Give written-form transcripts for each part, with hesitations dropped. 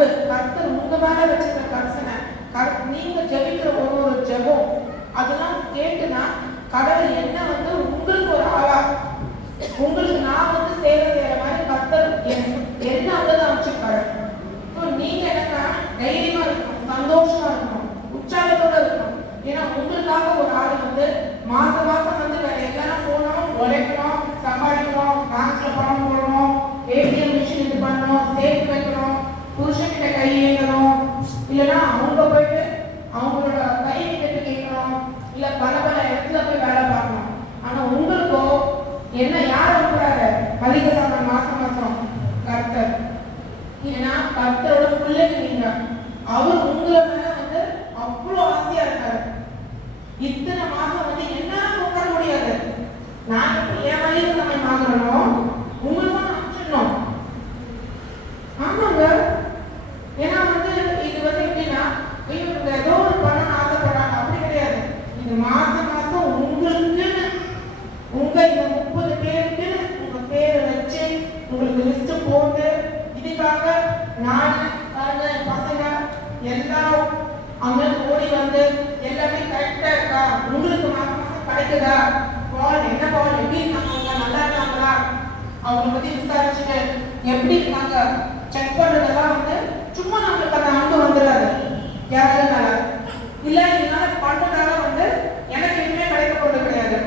கர்த்தர் உங்க மேல வச்சிருக்க கர்சனை நீங்க ஜெபிக்கிற ஒரு ஜெபம் அதெல்லாம் கேட்டுனா கடவுள் என்ன வந்து உங்களுக்கு ஒரு ஆளா உங்களுக்கு நான் வந்து சேவை செய்யற மாதிரி கர்த்தர் என்ன அங்கதான் அமைச்சிருக்காரு. ஸோ நீங்க என்னன்னா தைரியமா இருக்கணும், சந்தோஷமா இருக்கணும், உற்சாகத்தோட இருக்கணும். ஏன்னா உங்களுக்காக ஒரு ஆள் வந்து மாசம் மாசம் வந்து வேற எல்லாம் போனோம், உழைக்கணும், சம்பாதிக்கணும், பேங்க்ல பணம் போடணும், ஏடிஎம் மிஷின் இது பண்ணணும், சேர்த்து வைக்கணும், புருஷன்கிட்ட கை ஏங்கணும், இல்லைன்னா அவங்க போயிட்டு அவங்களோட கையை கேட்டு கேட்கணும், இல்ல பல பல இடத்துல போய் வேலை பார்க்கணும். ஆனா உங்களுக்கோ என்ன யார் அனுப்புறாரு? மளிகை சாமான் மாசம் மாசம் கர்த்தர். ஏன்னா கர்த்தரோட பிள்ளைங்க நீங்க. அவர் உங்களை மேல வந்து அவ்வளோ ஆசையா இருக்காரு. இத்தனை மாசம் வந்து என்ன உட்கார முடியாது. நான் இப்ப என் மளிகை சாமான் வாங்குறோம் உங்களுக்கு அனுப்பிச்சிடணும். ஆமாங்க. ஏன்னா வந்து இது வந்து எப்படின்னா இவங்க ஏதோ ஒரு பணம் ஆசைப்படுறாங்க அப்படி கிடையாது. இது மாசம் மாசம் உங்களுக்குன்னு உங்க இந்த 30 பேருக்கு உங்க பேரை வச்சு உங்களுக்கு லிஸ்ட் போட்டு இதுக்காக நான் பசங்க எல்லாம் அவங்க ஓடி வந்து எல்லாமே கரெக்டா இருக்கா, உங்களுக்கு மாசம் மாசம் கிடைக்குதா, பால் என்ன பால் எப்படி இருக்காங்க, நல்லா இருக்காங்களா, அவங்களை பத்தி விசாரிச்சுட்டு எப்படி இருக்காங்க செக் பண்றதெல்லாம் வந்து சும்மா நம்மளுக்கு அந்த அன்பு வந்துடாது. யாருனால இல்ல இதனால பண்றதால வந்து எனக்கு எதுவுமே கிடைக்க போறது கிடையாது.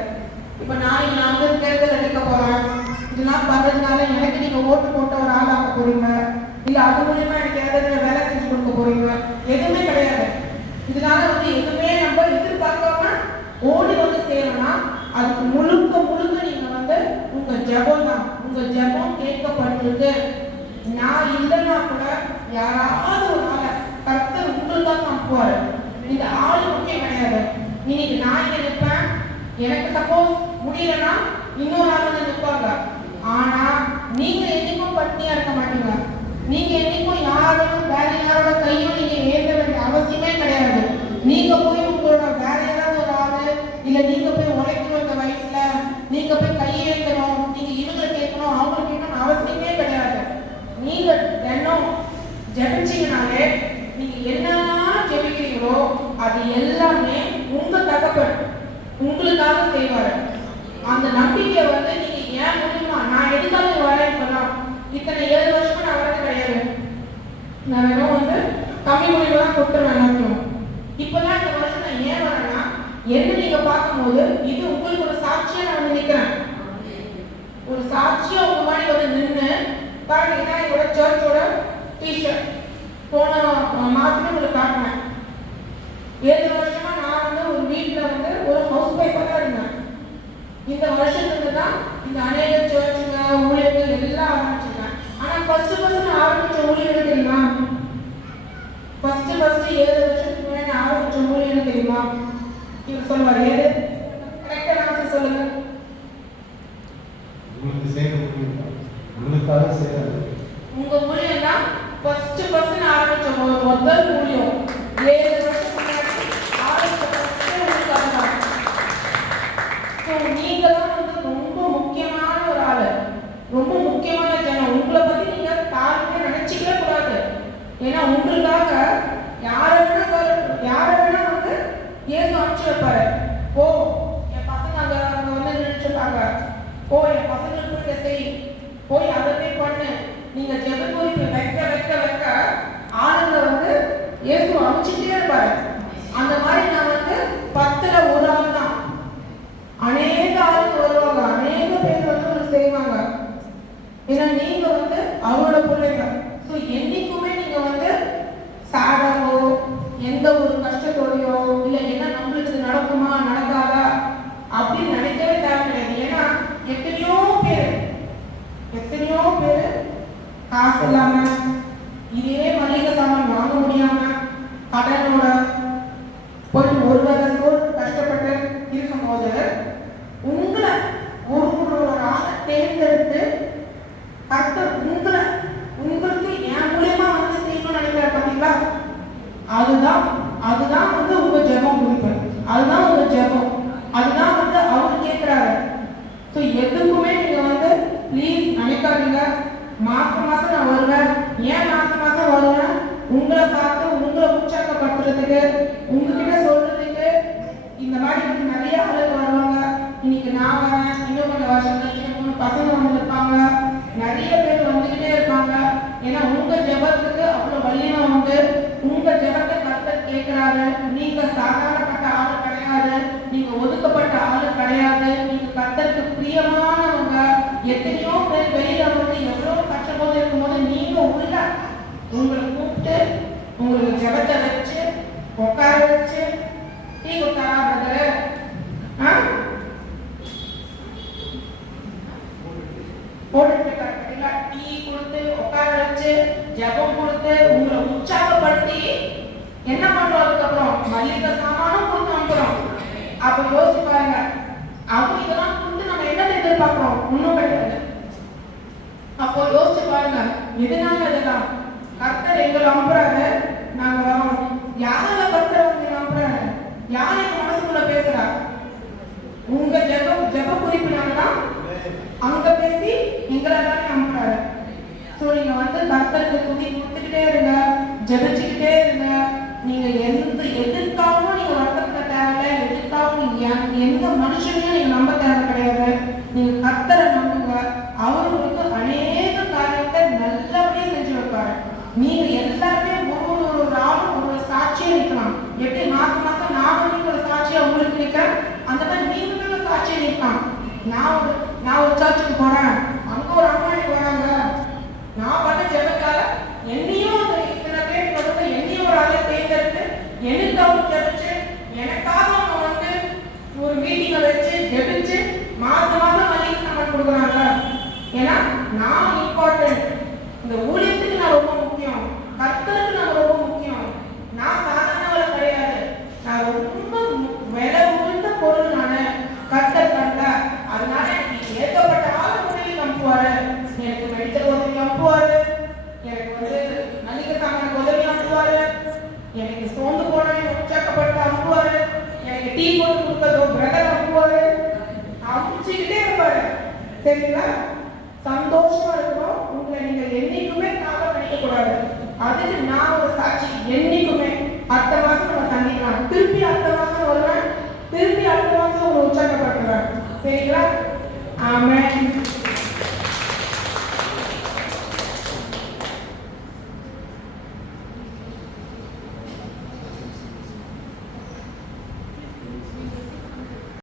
இப்ப நான் வந்து தேர்தல் எடுக்க போறேன், இதெல்லாம் பண்றதுனால எனக்கு நீங்க ஓட்டு போட்ட ஒரு ஆள் ஆக போறீங்க, இல்ல அது மூலியமா எனக்கு ஏதாவது வேலை செஞ்சு கொடுக்க போறீங்க, எதுவுமே கிடையாது. இதனால வந்து எதுவுமே நம்ம எதிர்பார்க்காம ஓடி வந்து சேரணும்னா அதுக்கு முழுக்க முழுக்க நீங்க வந்து உங்க ஜெபம் தான். உங்க ஜெபம் கேட்கப்பட்டிருக்கு. நான் இல்லைன்னா கூட யாராவது ஒரு ஆளை கர்த்தர் உங்களுக்கு தான் அனுப்புவாரு. இந்த ஆள் முக்கியம் கிடையாது. இன்னைக்கு நான் இங்க நிற்பேன், எனக்கு சப்போஸ் முடியலன்னா இன்னொரு ஆள் வந்து நிற்பாங்க. ஆனா நீங்க என்னைக்கும் பட்டினியா இருக்க மாட்டீங்க. நீங்க என்னைக்கும் யாரும் வேற யாரோட கையும் நீங்க ஏற்க வேண்டிய அவசியமே கிடையாது. நீங்க போய் உங்களோட வேற ஏதாவது ஒரு ஆளு இல்ல நீங்க போய் உழைக்கணும், இந்த வயசுல நீங்க போய் கையேற்கணும், நீங்க இவங்களை கேட்கணும் அவங்களை கேட்கணும் அவசியமே கிடையாது. நீங்க தினம் ஜெபிச்சீங்கனாலே நீங்க என்ன ஜெபிக்கிறீங்களோ அது எல்லாமே உங்க தகப்பன் உங்களுக்காக செய்வாரு. அந்த நம்பிக்கையை வந்து நீங்க ஏன் முடியுமா நான் எதுக்காக வரேன், இப்பதான் இத்தனை 7 வருஷமா நான் வரது கிடையாது. நான் வேணும் வந்து தமிழ் மொழியில தான் கொடுத்துருவேன் எல்லாத்தையும். இப்பதான் இந்த வருஷம் நான் ஏன் வரேன்னா என்ன நீங்க பார்க்கும்போது இது உங்களுக்கு ஒரு சாட்சியா நான் வந்து நிற்கிறேன். ஒரு சாட்சியா உங்க மாதிரி வந்து நின்று பாருங்க. இதான் என்னோட சர்ச்சோட டிஷர்ட். போன மாசமே உங்களுக்கு காட்டினேன். 7 வருஷமா நான் வந்து ஒரு வீட்டில் வந்து ஒரு ஹவுஸ் ஒய்ஃபாக தான் இருந்தேன். இந்த வருஷத்துக்கு தான் இந்த அநேக சர்ச்சுங்க ஊழியர்கள் எல்லாம் ஆரம்பிச்சிருக்கேன். ஆனால் ஃபர்ஸ்ட் நான் ஆரம்பிச்ச ஊழியர்கள் தெரியுமா? ஃபர்ஸ்ட் 7 வருஷத்துக்கு முன்னாடி ஆரம்பிச்ச ஊழியர்கள் தெரியுமா? இவர் சொல்லுவார். ஏது கரெக்டாக நான் சொல்லுங்க. உங்களுக்கு செய்யறது உங்களுக்காக செய்யறது உங்க ஊழியம் தான் ஃபர்ஸ்ட் நான் ஆரம்பிச்ச முதல் ஊழியம். 7 வருஷத்துக்கு முன்னாடி ஆரம்பிச்ச உங்களுக்காக தான். நீங்க தான் வந்து ரொம்ப முக்கியமான ஒரு ஆளு, ரொம்ப முக்கியமான ஜனம். உங்களை பத்தி நீங்க தாழ்மையா நினைச்சிக்கவே கூடாது. ஏன்னா உங்களுக்காக யாரை வேணா வந்து இயேசு அனுப்பிச்சு வைப்பாரு. ஓ என் பசங்க அங்க வந்து நினைச்சிருக்காங்க, ஓ என் பசங்களுக்கு இதை செய், போய் அதை போய் பண்ணு. நீங்க ஜெபக்குறிப்பு வைக்க ஆளுங்க வந்து இயேசு அனுப்பிச்சுட்டே இருப்பாரு. அந்த மாதிரி நான் வந்து 10ல் ஒரு ஆள் தான். அநேக ஆளுங்க வருவாங்க, அநேக பேர் வந்து உங்களுக்கு செய்வாங்க. ஏன்னா நீங்க வந்து அவரோட பிள்ளைங்க. ஸோ என்னைக்குமே நீங்க வந்து சாடாவோ எந்த ஒரு கஷ்டத்தோடையோ இல்லை என்ன நம்மளுக்கு இது நடக்குமா நடக்காதா அப்படின்னு நினைக்கவே தேவை கிடையாது. ஏன்னா எத்தனையோ பேர் காசு இல்லாம இதே மளிகை சாமான் வாங்க முடியாம கடனோட போய் ஒரு வேலை சோறு கஷ்டப்பட்டு இருக்கும் போது உங்களை ஒரு ஆளை தேர்ந்தெடுத்து கர்த்தர் உங்களுக்கு என் மூலியமா வந்து செய்யணும்னு நினைக்கிறார் பார்த்தீங்களா? அதுதான் வந்து உங்க ஜெபம் குறிப்பு. அதுதான் உங்க ஜெபம். அதுதான் வந்து அவர் கேட்கிறாரு. ஸோ எதுக்குமே நீங்க வந்து ப்ளீஸ் நினைக்காதீங்க மாசம் நான் வருவேன். ஏன் மாசம் வருவேன்? உங்களை பார்த்து உங்களை உற்சாகப்படுத்துறதுக்கு, உங்ககிட்ட சொல்றதுக்கு இந்த மாதிரி நிறைய ஆளுங்க வருவாங்க. இன்னைக்கு நான் வரேன், இன்னும் கொஞ்சம் வருஷம் கழிச்சு 3 பசங்க வந்துருப்பாங்க, நிறைய பேர் வந்துகிட்டே இருப்பாங்க. ஏன்னா உங்க ஜெபத்துக்கு அவ்வளவு வலிமை உண்டு. உங்க ஜெபத்தை கர்த்தர் கேட்கிறாரு. நீங்க சாதாரணப்பட்ட ஆளு கிடையாது, நீங்க ஒதுக்கப்பட்ட ஆளு கிடையாது. நீங்க கர்த்தருக்கு பிரியமானவங்க. எத்தனையோ பேர் வெளியில வந்து எவ்வளவு கஷ்டப்போது இருக்கும்போது நீங்க உள்ள உங்களை கூப்பிட்டு உங்களுக்கு ஜெபத்தை வச்சு உட்கார வச்சு டீ கொடுத்தாராது போட்டுட்டு கரெக்டா டீ கொடுத்து உட்கார வச்சு ஜெபம் கொடுத்து உங்களை உற்சாகப்படுத்தி என்ன பண்றோம்? அதுக்கப்புறம் மளிகை சாமானும் கொடுத்து அனுப்புறோம். அப்ப யோசிச்சு பாருங்க, அவங்க இதெல்லாம் கொடுத்து நம்ம என்ன எதிர்பார்க்கிறோம்? ஒன்றும் கிடையாது. அப்போ யோசிச்சு பாருங்க, எதனால இதெல்லாம் கர்த்தர் எங்களை அனுப்புறாரு, நாங்க வரோம். யாரால கர்த்தர் வந்து அனுப்புறாரு? யார் எங்க மனசுக்குள்ள பேசுறா? உங்க ஜெப குறிப்பினால்தான் அங்க பேசி எங்களை தானே அனுப்புறாரு. ஸோ நீங்க வந்து கர்த்தருக்கு துதி கொடுத்துக்கிட்டே இருங்க, ஜெபிச்சுக்கிட்டே இருங்க. நீங்க எதுக்காகவும் நீங்க வருத்தப்பட தேவையில்லை, எதுக்காகவும் எந்த மனுஷனையும் நீங்க நம்ப தேவை கிடையாது. நீங்க கர்த்தரை நம்புங்க, அவர் உங்களுக்கு அநேக காரியத்தை நல்லபடியா செஞ்சு வைப்பாரு. நீங்க எல்லாருமே ஒரு ஆளும் ஒரு சாட்சியா நிற்கலாம். எப்படி மாசம் மாசம் நான் ஒரு சாட்சியா உங்களுக்கு நிற்கிறேன், அந்த மாதிரி நீங்களுமே ஒரு சாட்சியா நிற்கலாம். நான் ஒரு சர்ச்சுக்கு போறேன், அங்க ஒரு அம்மாடி வராங்க, நான் பண்ண ஜெபத்தால என்னையும் இத்தனை பேர் வந்து என்னையும் ஒரு ஆளை தேர்ந்தெடுத்து எனக்கு அவங்க ஜெபிச்சு எனக்காக அவங்க வந்து ஒரு மீட்டிங்கை வச்சு ஜெபிச்சு மாசம் மாசம் மளிகை சாமான் கொடுக்குறாங்க. ஏன்னா நான் இம்பார்ட்டன்ட், இந்த ஊழியத்துக்கு நான் ரொம்ப முக்கியம், கர்த்தருக்கு நான் ரொம்ப முக்கியம். நான் சாதாரணவள கிடையாது, நான் ரொம்ப விலை உயர்ந்த பொருள். நான் கர்த்தர் கண்ட அதனால எனக்கு ஏற்கப்பட்ட ஆள உதவி அனுப்புவாரு. எனக்கு மெடிக்கல் உதவி அனுப்புவாரு, எனக்கு வந்து மளிகை சாமான் உதவி அனுப்புவாரு, எனக்கு சோர்ந்து போனவங்க உற்சாகப்பட்டு அனுப்புவாரு, எனக்கு டீ போட்டு கொடுக்கறதோ பிரதர் அனுப்புவாரு, அனுப்பிச்சுக்கிட்டே இருப்பாரு. சரிங்களா? சந்தோஷமா இருக்கணும். உங்களை நீங்க என்னைக்குமே காவ கிடைக்க கூடாது. அதுக்கு நான் ஒரு சாட்சி. என்னைக்குமே அடுத்த மாசம் நம்ம சந்திக்கலாம், திருப்பி அடுத்த மாசம் வருவேன், திருப்பி அடுத்த மாசம் உங்களை உற்சாகப்படுத்துவேன். சரிங்களா? ஆமென்.